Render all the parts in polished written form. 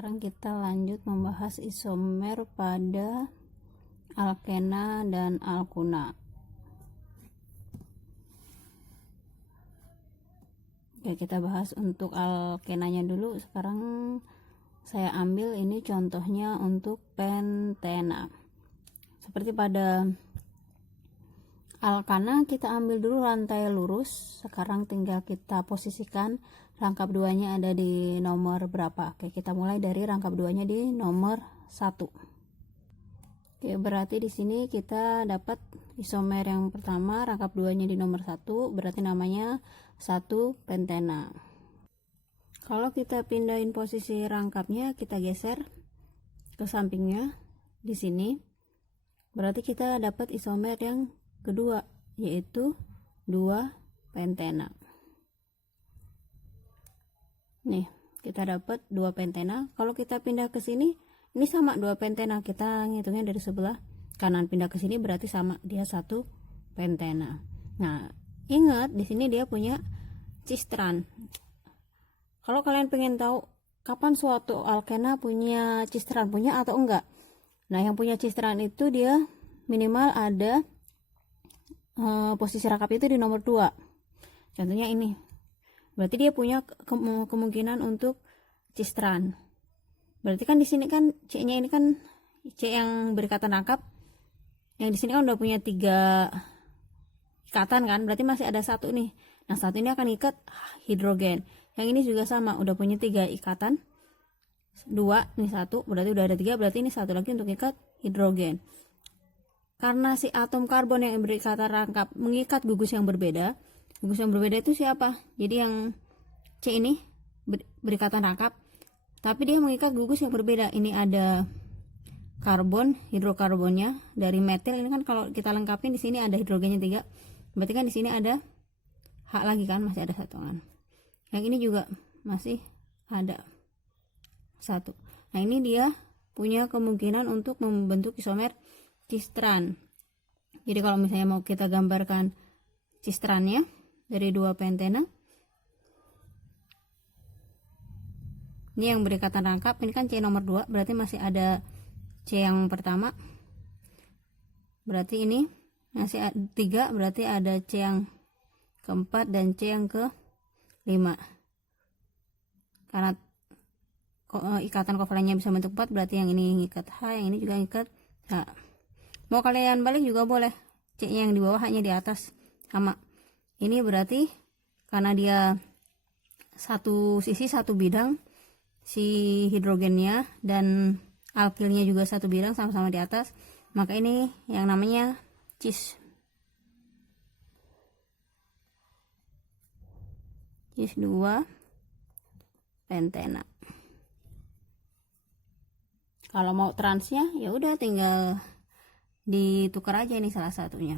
Sekarang kita lanjut membahas isomer pada alkena dan alkuna. Oke, kita bahas untuk alkenanya dulu. Sekarang saya ambil ini contohnya untuk pentena. Seperti pada alkana, kita ambil dulu rantai lurus. Sekarang tinggal kita posisikan rangkap duanya ada di nomor berapa. Oke, kita mulai dari rangkap duanya di nomor 1. Oke, berarti di sini kita dapat isomer yang pertama, rangkap duanya di nomor 1, berarti namanya 1 pentena. Kalau kita pindahin posisi rangkapnya, kita geser ke sampingnya di sini, berarti kita dapat isomer yang kedua, yaitu 2 pentena. Nih, kita dapat 2 pentena. Kalau kita pindah ke sini, ini sama 2 pentena. Kita ngitungnya dari sebelah kanan pindah ke sini berarti sama, dia 1 pentena. Nah, ingat di sini dia punya cistran. Kalau kalian pengen tahu kapan suatu alkena punya cistran, punya atau enggak. Nah, yang punya cistran itu dia minimal ada posisi rangkap itu di nomor 2. Contohnya ini. Berarti dia punya kemungkinan untuk cistran. Berarti kan di sini kan C-nya ini kan C yang berikatan rangkap. Yang di sini kan udah punya 3 ikatan kan, berarti masih ada 1 nih. Nah, 1 ini akan ikat hidrogen. Yang ini juga sama, udah punya 3 ikatan. 2, ini 1, berarti udah ada 3, berarti ini 1 lagi untuk ikat hidrogen. Karena si atom karbon yang berikatan rangkap mengikat gugus yang berbeda. Gugus yang berbeda itu siapa? Jadi yang C ini berikatan rangkap, tapi dia mengikat gugus yang berbeda. Ini ada karbon, hidrokarbonnya dari metil. Ini kan kalau kita lengkapin di sini ada hidrogennya 3. Berarti kan di sini ada H lagi kan, masih ada 1 kan. Yang ini juga masih ada 1. Nah, ini dia punya kemungkinan untuk membentuk isomer cistran. Jadi kalau misalnya mau kita gambarkan cistrannya dari 2 pentena, ini yang berikatan rangkap, ini kan C nomor 2, berarti masih ada C yang pertama, berarti ini masih 3, berarti ada C yang keempat dan C yang ke-5. Karena ikatan kovalennya bisa bentuk 4, berarti yang ini ngikat H, yang ini juga ngikat H. Mau kalian balik juga boleh, C nya yang di bawah, H nya di atas, sama. Ini berarti karena dia satu sisi satu bidang, si hidrogennya dan alkilnya juga satu bidang, sama-sama di atas, maka ini yang namanya cis 2 pentena. Kalau mau transnya ya udah tinggal ditukar aja ini salah satunya.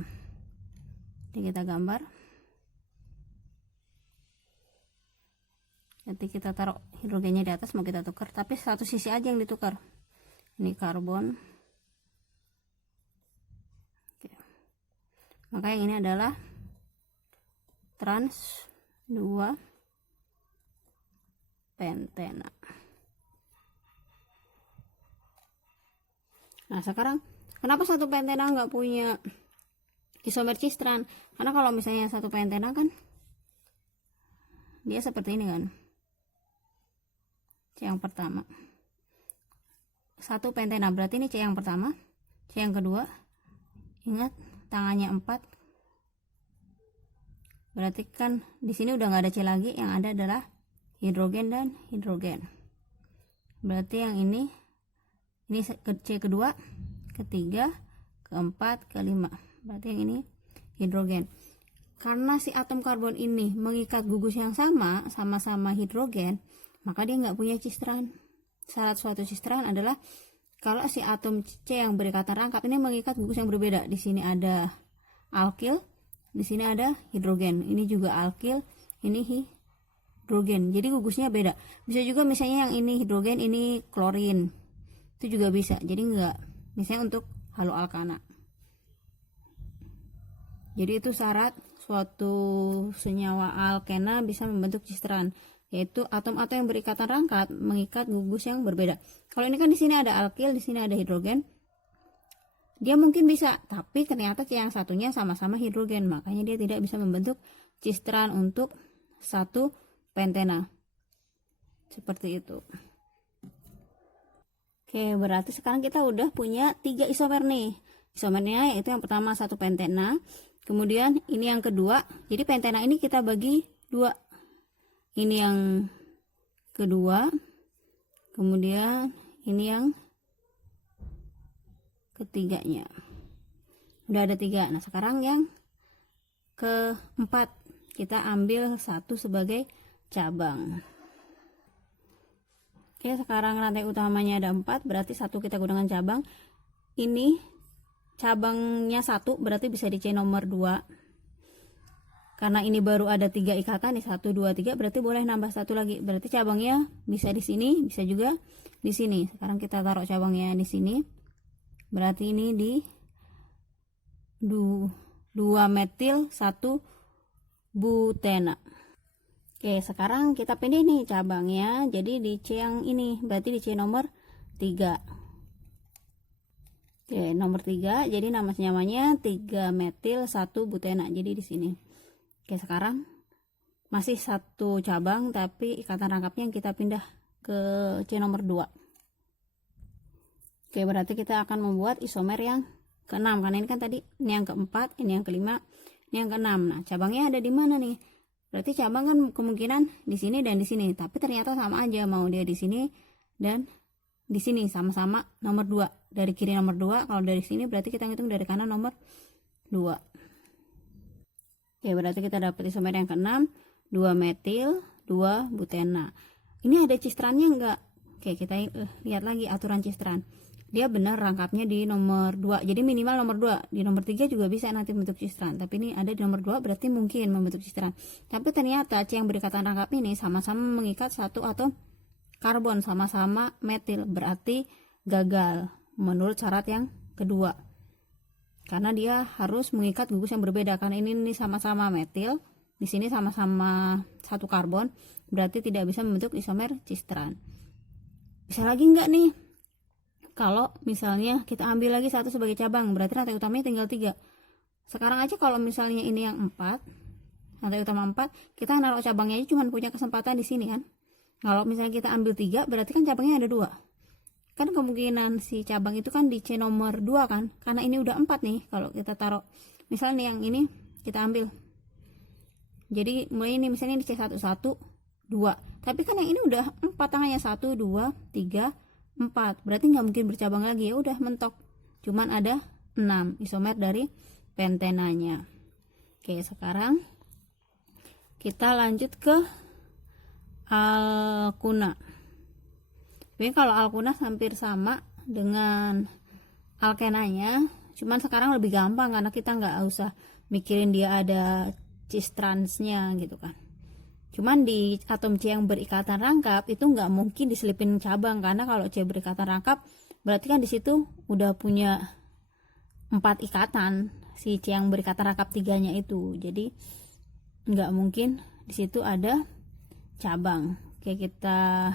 Jadi kita gambar. Nanti kita taruh hidrogennya di atas, mau kita tukar, tapi satu sisi aja yang ditukar. Ini karbon. Oke. Maka yang ini adalah trans 2 pentena. Nah, sekarang kenapa 1 pentena nggak punya isomer cistran? Karena kalau misalnya 1 pentena kan dia seperti ini kan, C yang pertama. 1 pentena berarti ini C yang pertama, C yang kedua. Ingat tangannya 4. Berarti kan di sini udah nggak ada C lagi, yang ada adalah hidrogen dan hidrogen. Berarti yang ini C kedua, ketiga, keempat, kelima. Berarti yang ini hidrogen. Karena si atom karbon ini mengikat gugus yang sama, sama-sama hidrogen, maka dia nggak punya cistran. Syarat suatu cistran adalah kalau si atom C yang berikatan rangkap ini mengikat gugus yang berbeda. Di sini ada alkil, di sini ada hidrogen. Ini juga alkil, ini hidrogen. Jadi gugusnya beda. Bisa juga misalnya yang ini hidrogen, ini klorin. Itu juga bisa. Jadi enggak, misalnya untuk haloalkana. Jadi itu syarat suatu senyawa alkena bisa membentuk cistran, yaitu atom-atom yang berikatan rangkap mengikat gugus yang berbeda. Kalau ini kan di sini ada alkil, di sini ada hidrogen. Dia mungkin bisa, tapi ternyata C yang satunya sama-sama hidrogen, makanya dia tidak bisa membentuk cistran untuk satu pentena. Seperti itu. Oke, berarti sekarang kita udah punya 3 isomer nih. Isomernya yaitu yang pertama satu pentena, kemudian ini yang kedua. Jadi pentena ini kita bagi 2. Ini yang kedua, kemudian ini yang ketiganya. Udah ada 3. Nah, sekarang yang keempat kita ambil satu sebagai cabang. Oke, sekarang rantai utamanya ada 4, berarti satu kita gunakan cabang. Ini cabangnya 1, berarti bisa di C nomor 2. Karena ini baru ada 3 ikatan nih, 1 2 3, berarti boleh nambah satu lagi. Berarti cabangnya bisa di sini, bisa juga di sini. Sekarang kita taruh cabangnya di sini. Berarti ini di 2 metil 1 butena. Oke, sekarang kita pilih nih cabangnya. Jadi di C yang ini, berarti di C nomor 3. Oke, nomor 3. Jadi nama senyamannya 3 metil 1 butena. Jadi di sini. Oke, sekarang masih satu cabang, tapi ikatan rangkapnya yang kita pindah ke C nomor 2. Oke, berarti kita akan membuat isomer yang ke-6, karena ini kan tadi ini yang keempat, ini yang kelima, ini yang ke-6. Nah, cabangnya ada di mana nih? Berarti cabang kan kemungkinan di sini dan di sini, tapi ternyata sama aja, mau dia di sini dan di sini, sama-sama nomor 2. Dari kiri nomor 2, kalau dari sini berarti kita hitung dari kanan nomor 2. Oke, berarti kita dapat isomer yang ke-6, 2 metil 2 butena. Ini ada cistrannya enggak? Oke, kita lihat lagi aturan cistran. Dia benar rangkapnya di nomor 2, jadi minimal nomor 2. Di nomor 3 juga bisa nanti membentuk cistran, tapi ini ada di nomor 2, berarti mungkin membentuk cistran. Tapi ternyata C yang berikatan rangkap ini sama-sama mengikat satu atom karbon, sama-sama metil, berarti gagal menurut syarat yang kedua. Karena dia harus mengikat gugus yang berbeda, karena ini sama-sama metil, di sini sama-sama satu karbon, berarti tidak bisa membentuk isomer cistran. Bisa lagi enggak nih? Kalau misalnya kita ambil lagi satu sebagai cabang, berarti rantai utamanya tinggal 3. Sekarang aja kalau misalnya ini yang 4, rantai utama 4, kita naruh cabangnya aja cuma punya kesempatan di sini kan. Kalau misalnya kita ambil 3, berarti kan cabangnya ada 2. Kan kemungkinan si cabang itu kan di C nomor 2 kan, karena ini udah 4 nih. Kalau kita taruh misalnya yang ini kita ambil, jadi mulai ini misalnya di C1 1 2, tapi kan yang ini udah 4 tangannya, 1 2 3 4, berarti nggak mungkin bercabang lagi, ya udah mentok. Cuman ada 6 isomer dari pentenanya. Oke, sekarang kita lanjut ke alkuna. Jadi kalau alkuna hampir sama dengan alkenanya, cuman sekarang lebih gampang karena kita nggak usah mikirin dia ada cistransnya gitu kan. Cuman di atom C yang berikatan rangkap itu nggak mungkin diselipin cabang, karena kalau C berikatan rangkap berarti kan di situ udah punya 4 ikatan, si C yang berikatan rangkap 3-nya itu. Jadi nggak mungkin di situ ada cabang. Oke, kita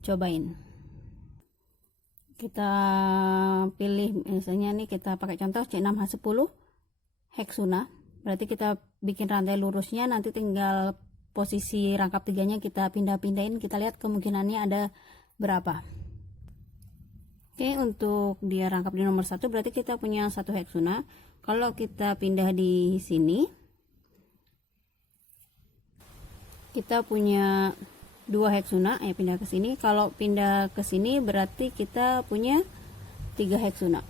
cobain. Kita pilih misalnya nih, kita pakai contoh C6H10 heksuna. Berarti kita bikin rantai lurusnya, nanti tinggal posisi rangkap 3-nya kita pindah-pindahin, kita lihat kemungkinannya ada berapa. Oke, untuk dia rangkap di nomor 1 berarti kita punya 1 heksuna. Kalau kita pindah di sini, kita punya 2 heksuna, pindah ke sini. Kalau pindah ke sini berarti kita punya 3 heksuna.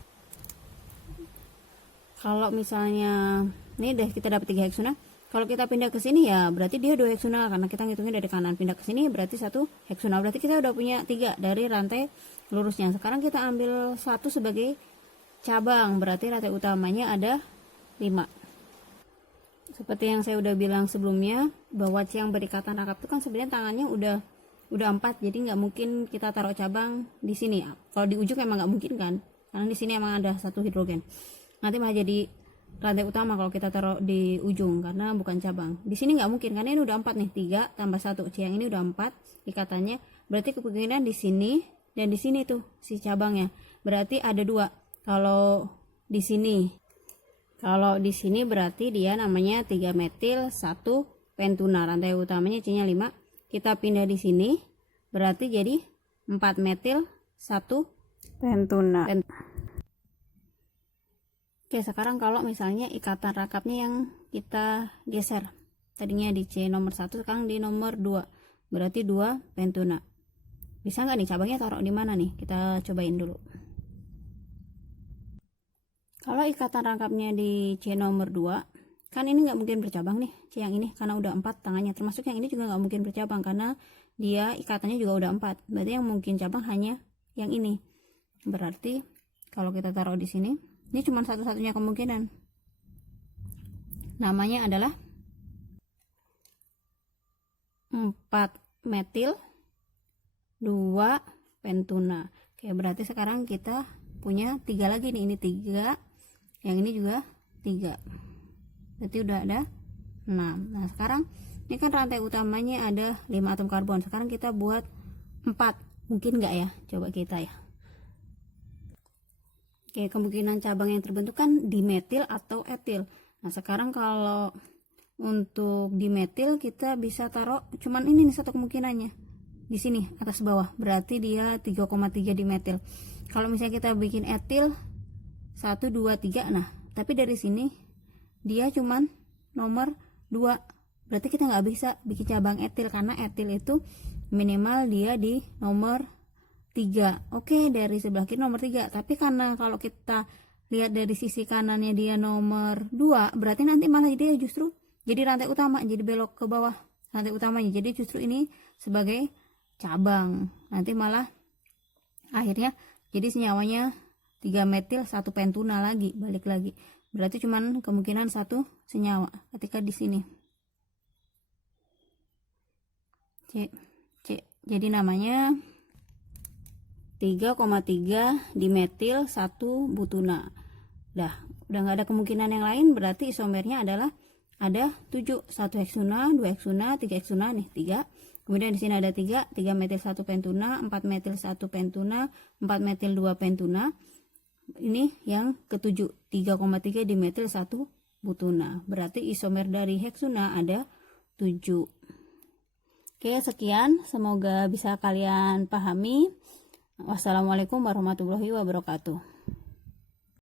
Kalau misalnya ini deh kita dapat 3 heksuna. Kalau kita pindah ke sini ya berarti dia 2 heksuna, karena kita ngitungnya dari kanan. Pindah ke sini berarti 1 heksuna. Berarti kita udah punya 3 dari rantai lurusnya. Sekarang kita ambil 1 sebagai cabang, berarti rantai utamanya ada 5. Seperti yang saya udah bilang sebelumnya, bahwa C yang berikatan rangkap itu kan sebenarnya tangannya udah 4, jadi nggak mungkin kita taruh cabang di sini. Kalau di ujung emang nggak mungkin kan, karena di sini emang ada 1 hidrogen. Nanti malah jadi rantai utama kalau kita taruh di ujung, karena bukan cabang. Di sini nggak mungkin karena ini udah 4 nih, 3 tambah 1 C yang ini udah 4 ikatannya, berarti kemungkinan di sini dan di sini tuh si cabangnya, berarti ada 2. Kalau di sini berarti dia namanya 3 metil 1 pentuna, rantai utamanya C-nya 5. Kita pindah di sini berarti jadi 4 metil 1 pentuna. Oke, sekarang kalau misalnya ikatan rangkapnya yang kita geser, tadinya di C nomor 1 sekarang di nomor 2, berarti 2 pentuna. Bisa nggak nih cabangnya taruh di mana nih? Kita cobain dulu. Kalau ikatan rangkapnya di C nomor 2, kan ini nggak mungkin bercabang nih, C yang ini karena udah 4 tangannya, termasuk yang ini juga nggak mungkin bercabang karena dia ikatannya juga udah 4. Berarti yang mungkin cabang hanya yang ini. Berarti kalau kita taruh di sini, ini cuma satu-satunya kemungkinan. Namanya adalah 4 metil 2 pentuna. Oke, berarti sekarang kita punya 3 lagi nih. Ini 3, yang ini juga 3. Berarti udah ada 6. Nah, sekarang ini kan rantai utamanya ada 5 atom karbon. Sekarang kita buat 4. Mungkin nggak ya? Coba kita ya. Oke, kemungkinan cabang yang terbentuk kan dimetil atau etil. Nah, sekarang kalau untuk dimetil kita bisa taruh cuman ini nih satu kemungkinannya. Di sini atas bawah. Berarti dia 3,3 dimetil. Kalau misalnya kita bikin etil 1 2 3, nah, tapi dari sini dia cuman nomor 2. Berarti kita nggak bisa bikin cabang etil karena etil itu minimal dia di nomor 3. Oke, dari sebelah kiri nomor 3, tapi karena kalau kita lihat dari sisi kanannya dia nomor 2, berarti nanti malah dia justru jadi rantai utama, jadi belok ke bawah rantai utamanya, jadi justru ini sebagai cabang. Nanti malah akhirnya jadi senyawanya 3 metil 1 pentuna lagi, balik lagi. Berarti cuman kemungkinan 1 senyawa ketika di sini. C. Jadi namanya 3,3 dimetil 1 butuna. Udah nggak ada kemungkinan yang lain, berarti isomernya adalah ada 7, 1 heksuna, 2 heksuna, 3 heksuna nih, 3. Kemudian di sini ada 3 metil 1 pentuna, 4 metil 1 pentuna, 4 metil 2 pentuna. Ini yang ke-7, 3,3 dimetil 1 butuna. Berarti isomer dari heksuna ada 7. Oke, sekian, semoga bisa kalian pahami. Wassalamualaikum warahmatullahi wabarakatuh.